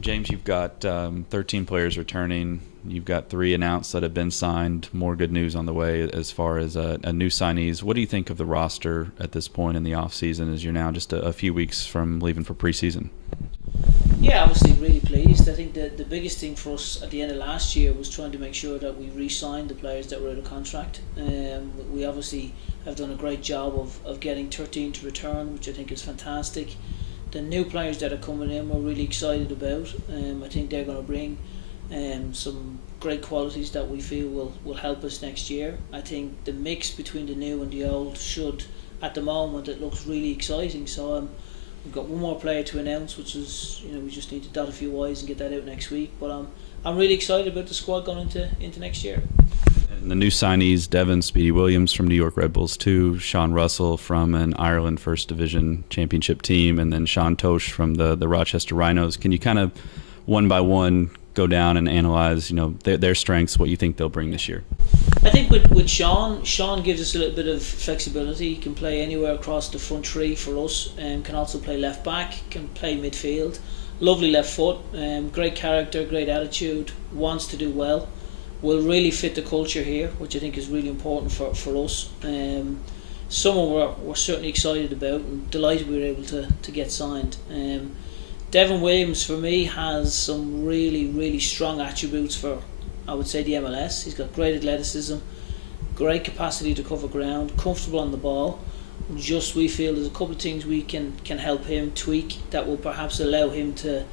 James, you've got 13 players returning. You've got 3 announced that have been signed. More good news on the way as far as a new signees. What do you think of the roster at this point in the offseason as you're now just a few weeks from leaving for preseason? Yeah, obviously really pleased. I think the biggest thing for us at the end of last year was trying to make sure that we re-signed the players that were out of contract. We obviously have done a great job of getting 13 to return, which I think is fantastic. The new players that are coming in we're really excited about. I think they're going to bring some great qualities that we feel will help us next year. I think the mix between the new and the old should, at the moment, it looks really exciting. So we've got one more player to announce, which is, we just need to dot a few I's and get that out next week. But I'm really excited about the squad going into next year. And the new signees, Devin Speedy Williams from New York Red Bulls 2, Sean Russell from an Ireland First Division Championship team, and then Sean Tosh from the Rochester Rhinos. Can you kind of one by one go down and analyze their strengths, what you think they'll bring this year? I think with Sean gives us a little bit of flexibility. He can play anywhere across the front three for us, and can also play left back, can play midfield. Lovely left foot, great character, great attitude, wants to do well. Will really fit the culture here, which I think is really important for us. Someone we're certainly excited about and delighted we were able to get signed. Devin Williams, for me, has some really, really strong attributes for, I would say, the MLS. He's got great athleticism, great capacity to cover ground, comfortable on the ball. Just we feel there's a couple of things we can help him tweak that will perhaps allow him to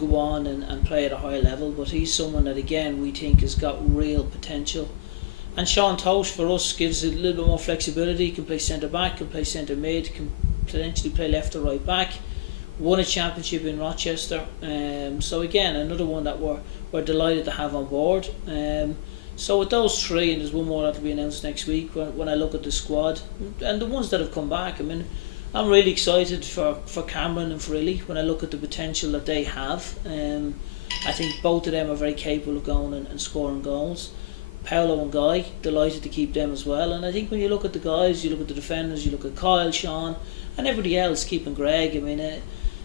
go on and play at a higher level. But he's someone that, again, we think has got real potential. And Sean Tosh, for us, gives a little bit more flexibility. He can play centre back, can play centre mid, can potentially play left or right back. Won a championship in Rochester. So again, another one that we're delighted to have on board. So with those 3, and there's one more that will be announced next week, when I look at the squad and the ones that have come back, I'm really excited for Cameron and for Illy when I look at the potential that they have. I think both of them are very capable of going and scoring goals. Paolo and Guy, delighted to keep them as well. And I think when you look at the guys, you look at the defenders, you look at Kyle, Sean, and everybody else, keeping Greg,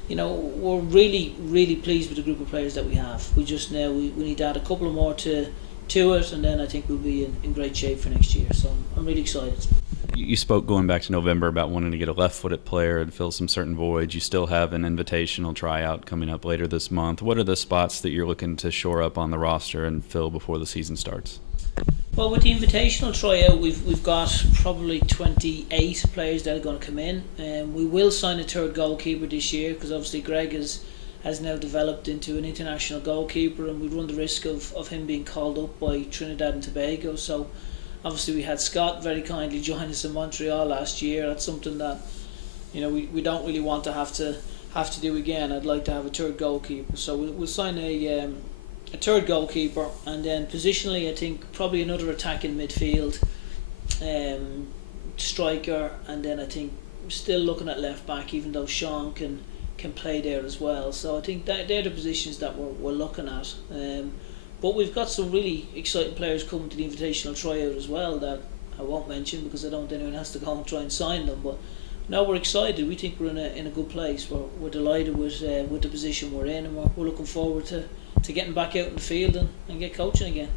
we're really, really pleased with the group of players that we have. We just now we need to add a couple of more to it, and then I think we'll be in great shape for next year. So I'm really excited. You spoke going back to November about wanting to get a left-footed player and fill some certain voids. You still have an invitational tryout coming up later this month. What are the spots that you're looking to shore up on the roster and fill before the season starts? Well, with the invitational tryout, we've got probably 28 players that are going to come in. We will sign a third goalkeeper this year, because obviously Greg has now developed into an international goalkeeper, and we run the risk of him being called up by Trinidad and Tobago. So obviously we had Scott very kindly join us in Montreal last year. That's something that we don't really want to have to do again. I'd like to have a third goalkeeper. So we'll sign a third goalkeeper, and then positionally I think probably another attacking midfield, striker, and then I think still looking at left back, even though Sean can play there as well. So I think that they're the positions that we're looking at. But we've got some really exciting players coming to the invitational tryout as well that I won't mention because I don't want anyone else to go and try and sign them. But no, we're excited. We think we're in a good place. We're delighted with the position we're in, and we're looking forward to getting back out in the field and get coaching again.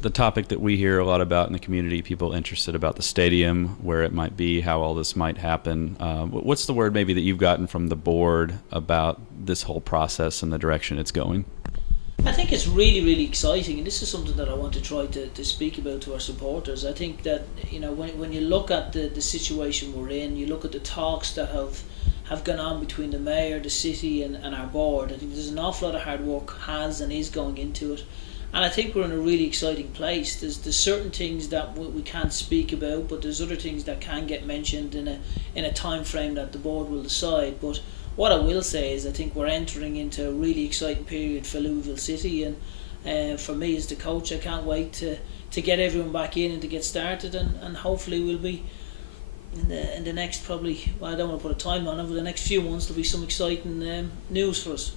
The topic that we hear a lot about in the community, people interested about the stadium, where it might be, how all this might happen. What's the word maybe that you've gotten from the board about this whole process and the direction it's going? I think it's really, really exciting, and this is something that I want to try to speak about to our supporters. I think that when you look at the situation we're in, you look at the talks that have gone on between the mayor, the city, and our board. I think there's an awful lot of hard work has and is going into it, and I think we're in a really exciting place. There's certain things that we can't speak about, but there's other things that can get mentioned in a time frame that the board will decide. But what I will say is I think we're entering into a really exciting period for Louisville City, and for me as the coach, I can't wait to get everyone back in and to get started, and hopefully we'll be in the next, probably, well, I don't want to put a time on it, but the next few months there'll be some exciting news for us.